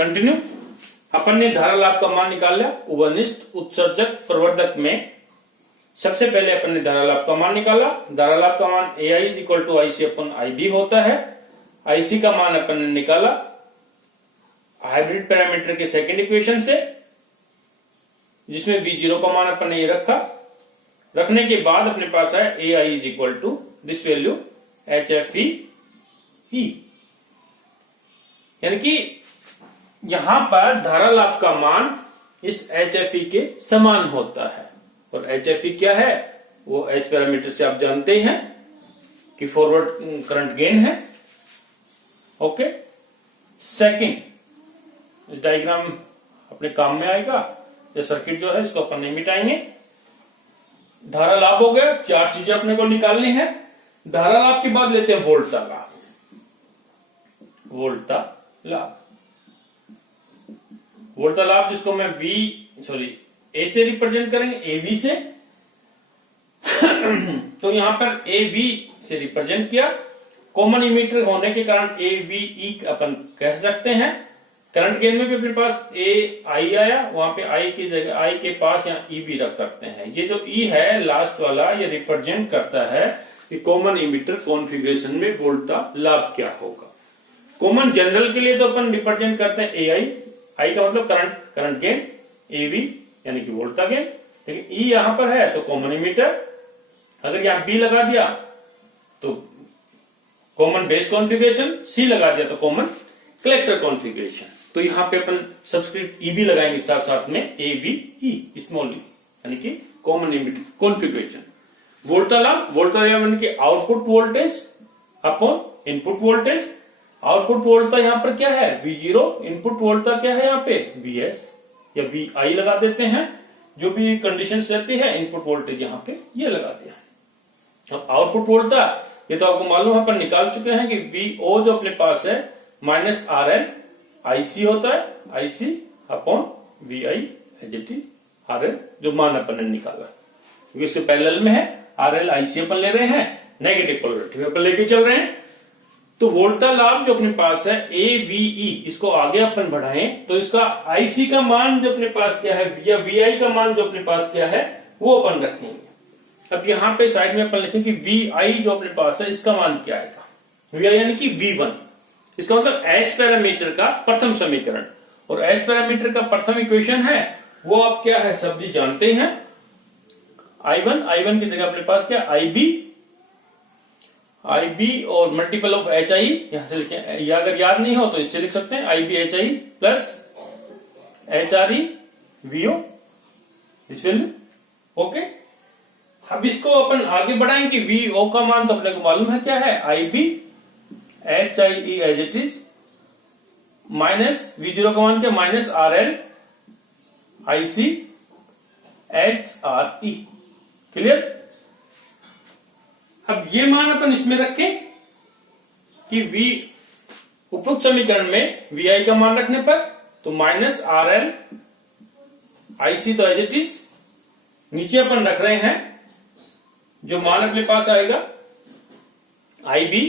Continue. अपन ने धारा लाभ का मान निकाल लिया। उभयनिष्ठ उत्सर्जक प्रवर्धक में सबसे पहले अपन ने धारा लाभ का मान निकाला। धारा लाभ का मान AI is equal to IC अपन IB होता है। IC का मान अपन ने निकाला हाइब्रिड पैरामीटर के सेकंड इक्वेशन से, जिसमें V0 का मान अपन ने ये रखा। रखने के बाद अपने पास आया AI is equal to this value HFE, यानी कि यहां पर धारा लाभ का मान इस HFE के समान होता है। और HFE क्या है? वो H पैरामीटर से आप जानते ही हैं कि फॉरवर्ड करंट गेन है। ओके, सेकंड इस डायग्राम अपने काम में आएगा। ये सर्किट जो है इसको अपन नहीं मिटाएंगे। धारा लाभ हो गया, चार चीजें अपने को निकालनी है। धारा लाभ के बाद लेते हैं वोल्टा लाभ। वोल्टा लाभ जिसको मैं ए से रिप्रेजेंट करेंगे, AV से। तो यहां पर AV से रिप्रेजेंट किया। कॉमन इमीटर होने के कारण AVE अपन कह सकते हैं। करंट गेन में भी अपने पास AI आया, वहां पे I की जगह I के पास यहाँ EB रख सकते हैं। ये जो E है लास्ट वाला, ये रिप्रेजेंट करता है कि कॉमन इमीटर कॉन्फ़िगरेशन में वोल्टा लाभ क्या होगा। कॉमन जनरल के लिए तो अपन रिप्रेजेंट करते हैं AI। I का मतलब करंट गेन, AV यानी कि वोल्टा गेन। लेकिन E यहां पर है तो कॉमन इमीटर। अगर यहां B लगा दिया तो कॉमन बेस कॉन्फ़िगरेशन, C लगा दिया तो कॉमन कलेक्टर कॉन्फ़िगरेशन। तो यहां पे अपन सब्सक्रिप्ट EB लगाएंगे साथ साथ में AVE स्मॉल e, यानी कि कॉमन इमीटर कॉन्फ़िगरेशन। वोल्टा लाभ यानी कि output voltage upon input voltage. Output वोल्टा यहां पर क्या है? V0। इनपुट वोल्टा क्या है यहाँ पे? VS या VI लगा देते हैं। जो भी कंडीशंस रहती है, इनपुट वोल्टेज यहां पे ये लगा दिया। अब आउटपुट वोल्टा ये तो आपको मालूम है, अपन निकाल चुके हैं कि VO जो अपने पास है माइनस RL IC होता है, IC upon VI as it is RL, जो मान अपन ने निकाला क्योंकि इससे पैरेलल में है। RL IC अपन ले रहे हैं, नेगेटिव पोलैरिटी अपन लेके चल रहे हैं। तो वोल्टा लाभ जो अपने पास है AVE, इसको आगे अपन बढ़ाएं तो इसका IC का मान जो अपने पास क्या है या VI का मान जो अपने पास क्या है वो अपन रखेंगे। अब यहां पे साइड में अपन लिखें कि VI जो अपने पास है इसका मान क्या आएगा? VI यानी कि V1। इसका मतलब H पैरामीटर का प्रथम समीकरण, और H पैरामीटर का प्रथम इक्वेशन है वो आप क्या है सब भी जानते हैं। I1 की जगह अपने पास क्या IB और मल्टीपल ऑफ HI यहां से लिखें, या अगर याद नहीं हो तो इससे लिख सकते हैं IB HI plus HRE VO this value. Okay, अब इसको अपन आगे बढ़ाएं कि VO का मान तो अपने को मालूम है क्या है, IB HIE as it is minus V0 का मान क्या, minus RL IC HRE। Clear? अब ये मान अपन इसमें रखें कि उपरोक्त समीकरण में VI का मान रखने पर तो माइनस RL IC तो एज इट इज, नीचे अपन रख रहे हैं जो मान अपने पास आएगा IB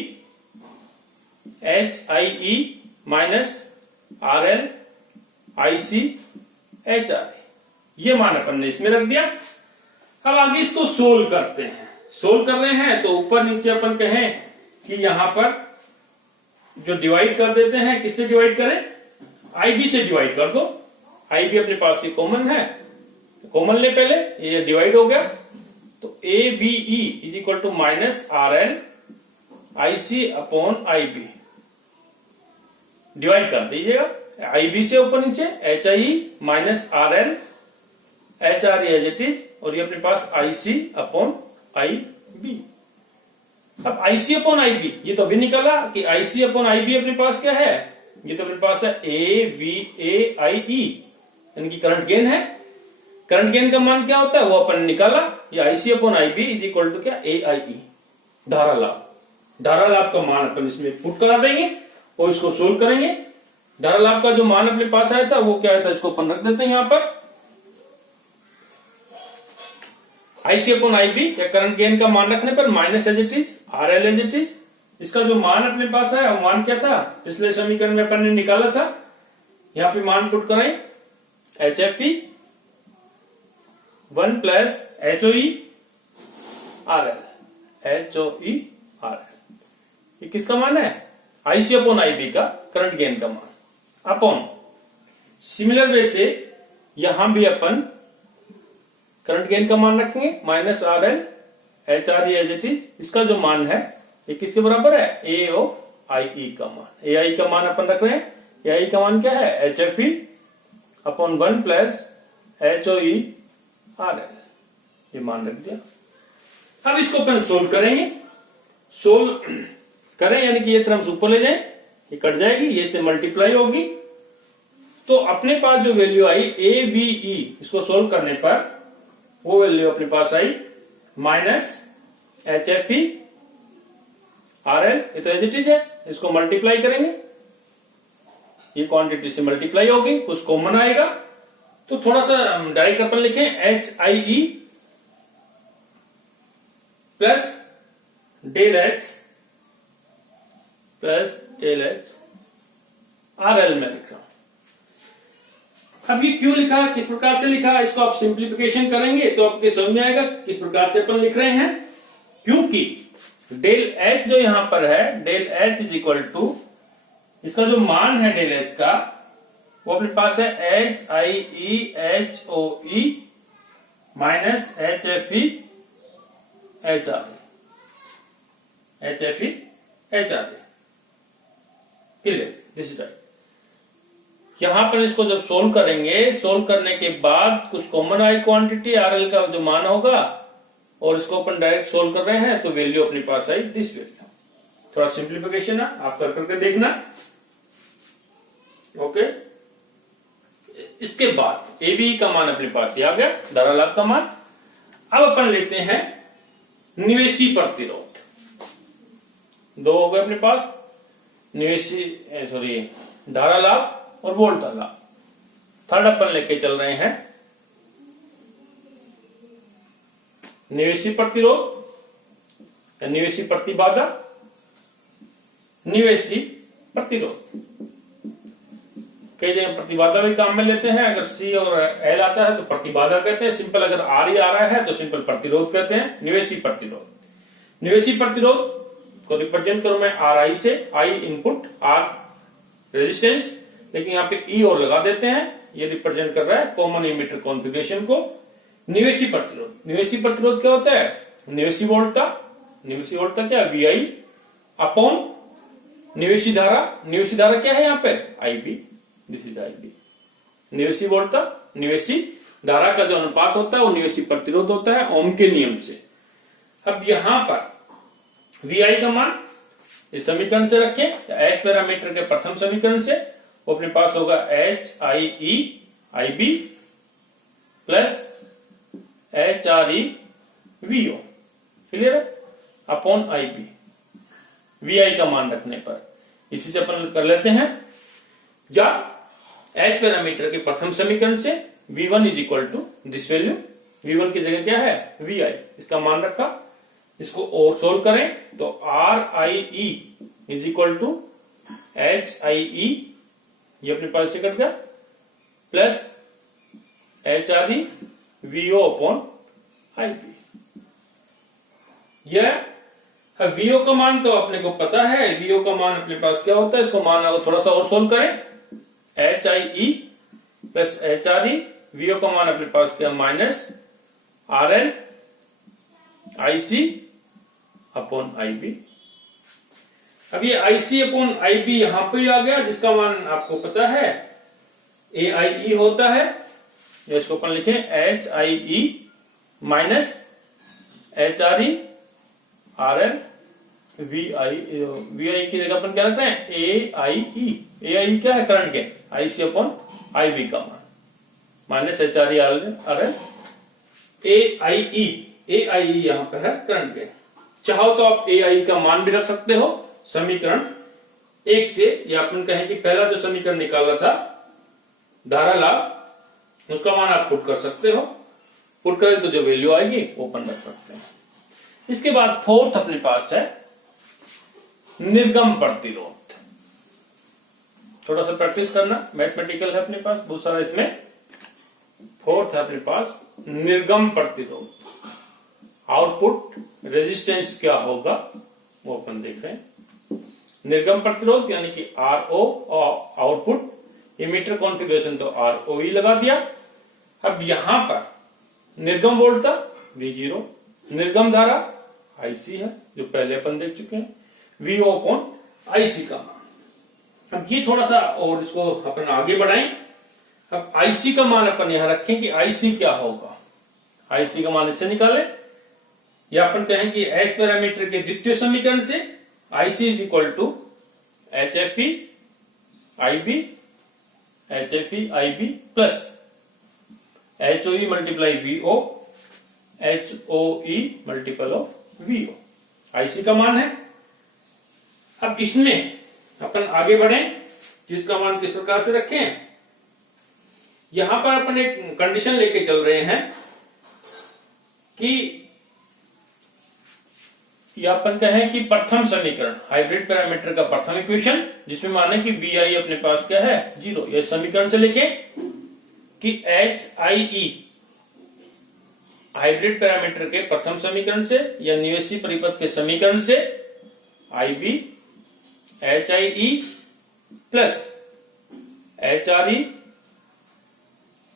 HIE minus RL IC HRE, ये मान अपन ने इसमें रख दिया। अब आगे इसको सोल्व करते हैं। सोल्व कर रहे हैं तो ऊपर नीचे अपन कहें कि यहां पर जो डिवाइड कर देते हैं, किससे डिवाइड करें? IB से डिवाइड कर दो। IB अपने पास ये कॉमन है, कॉमन ले पहले, ये डिवाइड हो गया तो AVE is equal to minus RL IC upon IB। Divide कर दीजिएगा IB से ऊपर नीचे, HIE minus RL HRE as it is, और ये अपने पास IC अपॉन IB। अब IC अपॉन IB ये तो अभी निकला कि IC अपॉन IB अपने पास क्या है, ये तो अपने पास है AVAIE यानी कि करंट गेन है। करंट गेन का मान क्या होता है वो अपन निकाला, ये IC upon IB is equal to क्या, AIE धारा लाभ का मान अपन इसमें पुट करा देंगे और इसको सोल्व करेंगे। धारा लाभ का जो मान अपने पास आया था वो क्या था, इसको अपन रख देते हैं यहां पर। IC अपॉन IB या करंट गेन का मान रखने पर minus as it is RL as it is. इसका जो मान अपने पास है वो मान क्या था, पिछले समीकरण में अपन ने निकाला था यहां पे मान पुट करें HFE 1 plus HOE RL, HOE RL, ये किसका मान है? IC अपॉन IB का करंट गेन का मान अपॉन सिमिलर वे से यहां भी अपन करंट गेन का मान रखेंगे minus RL HRE as it is. इसका जो मान है ये किसके बराबर है? A ऑफ IE का मान। AI का मान अपन रख रहे हैं, AI का मान क्या है? HFE upon 1 plus HOE RL, ये मान रख दिया। अब इसको अपन सोल्व करेंगे। सोल्व करें यानी कि ये टर्म्स ऊपर ले जाएं, ये कट जाएगी, ये से मल्टीप्लाई होगी, तो अपने पास जो वैल्यू आई AVE, इसको सोल्व करने पर वो वैल्यू अपने पास आई माइनस HFE RL, ये तो एज इट इज है, इसको मल्टीप्लाई करेंगे, ये क्वांटिटी से मल्टीप्लाई होगी, कुछ कॉमन आएगा, तो थोड़ा सा डायरेक्ट अपन लिखें HIE plus del H plus del H RL में लिख रहा हूं। अब ये क्यों लिखा, किस प्रकार से लिखा, इसको आप सिंप्लीफिकेशन करेंगे तो आपके समझ में आएगा किस प्रकार से अपन लिख रहे हैं। क्योंकि डेल H जो यहां पर है, del H is equal to, इसका जो मान है डेल H का वो अपने पास है HIE HOE minus HFE HRE, HFE HRE, clear, this is right. यहां पर इसको जब सोल्व करेंगे, सोल्व करने के बाद कुछ कॉमन आई क्वांटिटी RL का जो मान होगा, और इसको अपन डायरेक्ट सोल्व कर रहे हैं तो वैल्यू अपने पास आई दिस वैल्यू। थोड़ा सिंप्लीफिकेशन है, आप कर करके देखना। ओके, इसके बाद AVE का मान अपने पास ये आ गया, धारा लाभ का मान। अब अपन लेते हैं निवेशी प्रतिरोध, दो हो गए अपने पास, निवेशी धारा लाभ और वोल्टा लाभ। थर्ड अपन लेके चल रहे हैं निवेशी प्रतिरोध, निवेशी प्रतिबाधा, निवेशी प्रतिरोध। कई जगह प्रतिबाधा भी काम में लेते हैं, अगर C और L आता है तो प्रतिबाधा कहते हैं सिंपल, अगर RE आ रहा है तो सिंपल प्रतिरोध कहते हैं। निवेशी प्रतिरोध, निवेशी प्रतिरोध को रिप्रेजेंट करूं मैं RI से, I इनपुट, R रेजिस्टेंस, लेकिन यहाँ पे E और लगा देते हैं, ये रिप्रेजेंट कर रहा है कॉमन इमीटर कॉन्फ़िगरेशन को। निवेशी प्रतिरोध, निवेशी प्रतिरोध क्या होता है? निवेशी वोल्टा, निवेशी वोल्टा क्या? VI अपॉन निवेशी धारा, निवेशी धारा क्या है यहाँ पे? IB, this is IB। निवेशी वोल्टा, निवेशी धारा का जो अनुपात होता है वो निवेशी प्रतिरोध होता है ओम के नियम से। अब यहां पर VI का मान इस समीकरण से रखें, H पैरामीटर के प्रथम समीकरण से, वो अपने पास होगा HIE IB plus HRE VO, clear है, अपॉन IB। VI का मान रखने पर इसी से अपन कर लेते हैं, या H पैरामीटर के प्रथम समीकरण से V1 is equal to this value, V1 की जगह क्या है? VI, इसका मान रखा, इसको और सोल्व करें तो RIE is equal to HIE, ये अपने पास से कट गया, plus HRE VO upon IB। यह VO का मान तो अपने को पता है, VO का मान अपने पास क्या होता है, इसको मान थोड़ा सा और सोल्व करें, HIE प्लस HRE, VO का मान अपने पास क्या? Minus RL IC upon IB। अब ये IC अपॉन IB यहां पर ही आ गया, जिसका मान आपको पता है AIE होता है, इसको अपन लिखें HIE minus HRE RL VI की जगह अपन क्या रख रहे हैं? AIE, AIE क्या है? Current gain, IC upon IB का मान माइनस HRE RL, AIE यहां पर है करंट गेन। चाहो तो आप AIE का मान भी रख सकते हो समीकरण 1 से, या अपन कहें कि पहला जो समीकरण निकाला था धारा लाभ, उसका मान आप पुट कर सकते हो, पुट करें तो जो वैल्यू आएगी वो अपन रख सकते हैं। इसके बाद फोर्थ अपने पास है निर्गम प्रतिरोध। थोड़ा सा प्रैक्टिस करना, मैथमेटिकल है अपने पास बहुत सारा इसमें। फोर्थ है अपने पास निर्गम प्रतिरोध, आउटपुट रेजिस्टेंस क्या होगा वो अपन देख रहे हैं। निर्गम प्रतिरोध यानी कि RO और आउटपुट इमीटर कॉन्फ़िगरेशन तो ROE लगा दिया। अब यहां पर निर्गम वोल्ट था V0, निर्गम धारा IC है जो पहले अपन देख चुके हैं, VO अपॉन IC का मान। अब ये थोड़ा सा और इसको अपन आगे बढ़ाएं। अब IC का मान अपन यहां रखें कि IC क्या होगा। IC का मान इससे निकालें, या अपन कहें कि एस पैरामीटर के द्वितीय समीकरण से IC is equal to HFE IB HFE IB plus HOE multiply VO HOE multiple of VO IC का मान है। अब इसमें अपन आगे बढ़े, जिसका मान किस प्रकार से रखें। यहां पर अपन एक कंडीशन लेके चल रहे हैं कि या अपन कहें कि प्रथम समीकरण हाइब्रिड पैरामीटर का प्रथम इक्वेशन, जिसमें माने कि VI अपने पास क्या है 0, ये समीकरण से लेके कि HIE हाइब्रिड पैरामीटर के प्रथम समीकरण से या निवेशी परिपथ के समीकरण से IB HIE plus HRE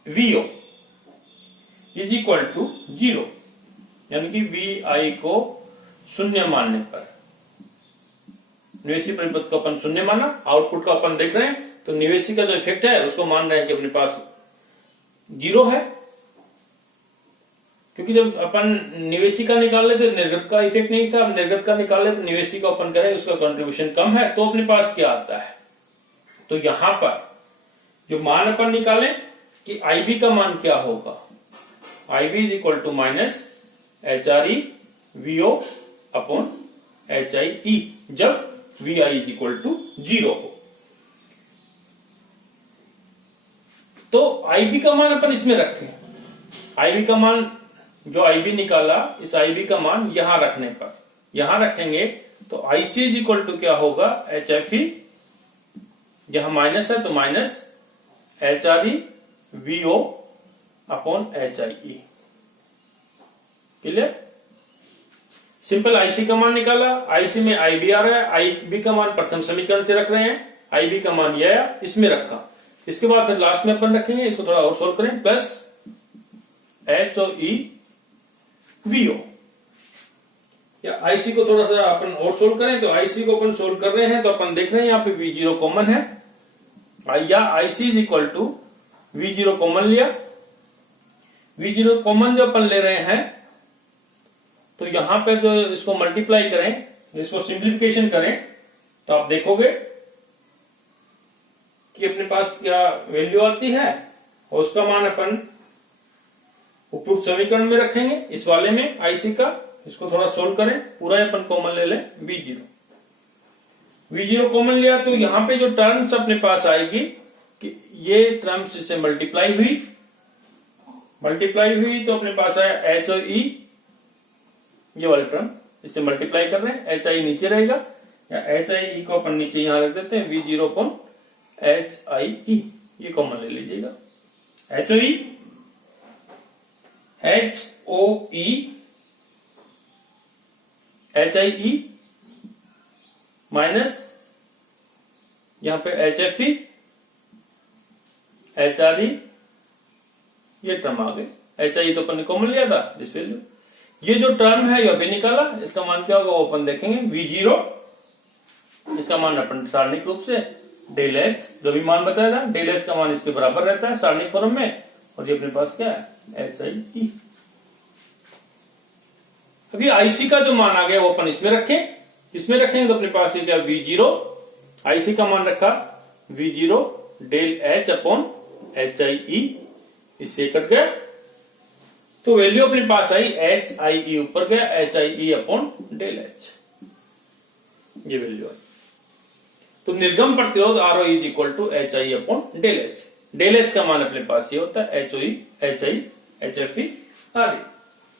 VO is equal to 0, यानी कि VI को शून्य मानने पर, निवेशी परिपथ को अपन शून्य माना, आउटपुट को अपन देख रहे हैं तो निवेशी का जो इफेक्ट है उसको मान रहे हैं कि अपने पास 0 है, क्योंकि जब अपन निवेशी का निकाल लेते निर्गत का इफेक्ट नहीं था। अब निर्गत का निकाल लेते निवेशी का अपन करें उसका कंट्रीब्यूशन कम है, तो अपने पास क्या आता है। तो यहां पर जो मान अपन निकालें कि IB का मान क्या होगा, IB is equal to minus HRE VO upon HIE जब VI इज इक्वल टू 0 हो। तो IB का मान अपन इसमें रखें, IB का मान जो IB निकाला, इस IB का मान यहां रखने पर, यहां रखेंगे तो IC इज इक्वल टू क्या होगा HFE, यहां माइनस है तो minus HRE VO upon HIE। Clear, simple IC का मान निकाला, IC में IB आ रहा है, IB का मान प्रथम समीकरण से रख रहे हैं, IB का मान यह आया इसमें रखा। इसके बाद फिर लास्ट में अपन रखेंगे, इसको थोड़ा और सोल्व करें, प्लस HOE VO, या IC को थोड़ा सा अपन और सोल्व करें तो IC को अपन सोल्व कर रहे हैं तो अपन देख रहे हैं यहाँ पे V0 कॉमन है, या IC is equal to V0 common लिया, V0 कॉमन जो अपन ले रहे हैं तो यहां पे जो इसको मल्टीप्लाई करें, इसको सिंप्लीफिकेशन करें तो आप देखोगे कि अपने पास क्या वैल्यू आती है, और उसका मान अपन उपयुक्त समीकरण में रखेंगे। इस वाले में IC का, इसको थोड़ा सोल्व करें, पूरा अपन कॉमन ले लें, V0 कॉमन लिया तो यहां पे जो टर्म्स अपने पास आएगी कि ये टर्म्स इससे मल्टीप्लाई हुई तो अपने पास आया HOE, ये वाले टर्म इससे मल्टीप्लाई कर रहे हैं, HI नीचे रहेगा, या HIE को अपन नीचे यहां रख देते हैं, V0 अपॉन HIE, ये कॉमन ले लीजिएगा। HOE HIE माइनस यहां पे HFE HRE, ये टर्म आ गए। HIE तो अपन ने कॉमन लिया था दिस वैल्यू, ये जो टर्म है ये अभी निकाला, इसका मान क्या होगा वो अपन देखेंगे। V0 इसका मान अपन सारणिक रूप से डेल H जो भी मान बताया था, डेल H का मान इसके बराबर रहता है सारणिक फॉर्म में, और ये अपने पास क्या है HIE। अभी IC का जो मान आ गया वो अपन इसमें रखें, इसमें रखेंगे तो अपने पास ये क्या V0, IC का मान रखा V0 del H upon HIE, इससे कट गया तो वैल्यू अपने पास आई HIE ऊपर गया, HIE अपॉन डेल H, ये वैल्यू आई। तो निर्गम प्रतिरोध RO is equal to HIE upon del H। Del H का मान अपने पास ये होता है HOE HI HFE RE,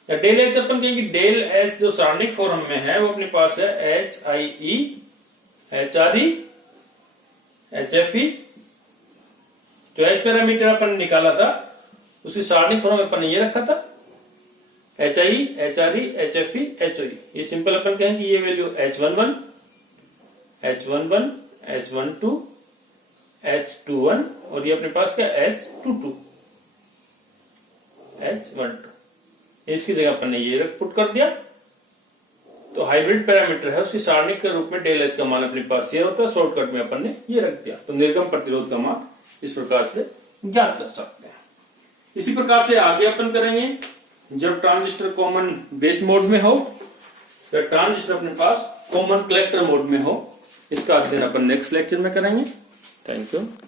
या डेल H अपन कहेंगे डेल H जो सारणिक फॉर्म में है वो अपने पास है HIE HRE HFE, जो H पैरामीटर अपन ने निकाला था उसकी सारणी फॉर्म अपन ने ये रखा था, HI, HRE, HFE, HOE। ये सिंपल अपन कहें कि ये value H11, H11, H12, H21 और ये अपने पास क्या H22, H12। इसकी जगह अपन ने ये पुट कर दिया। तो हाइब्रिड पैरामीटर है उसकी सारणी के रूप में डेल एच का मान अपने पास ये होता है, शॉर्टकट में अपन ने ये रख दिया। तो निर्गम प्रतिरोध का मान इस प्रकार से ज्ञात कर सकते हैं। इसी प्रकार से आगे अपन करेंगे जब ट्रांजिस्टर कॉमन बेस मोड में हो या ट्रांजिस्टर अपने पास कॉमन कलेक्टर मोड में हो। इसका अध्ययन अपन नेक्स्ट लेक्चर में करेंगे। Thank you.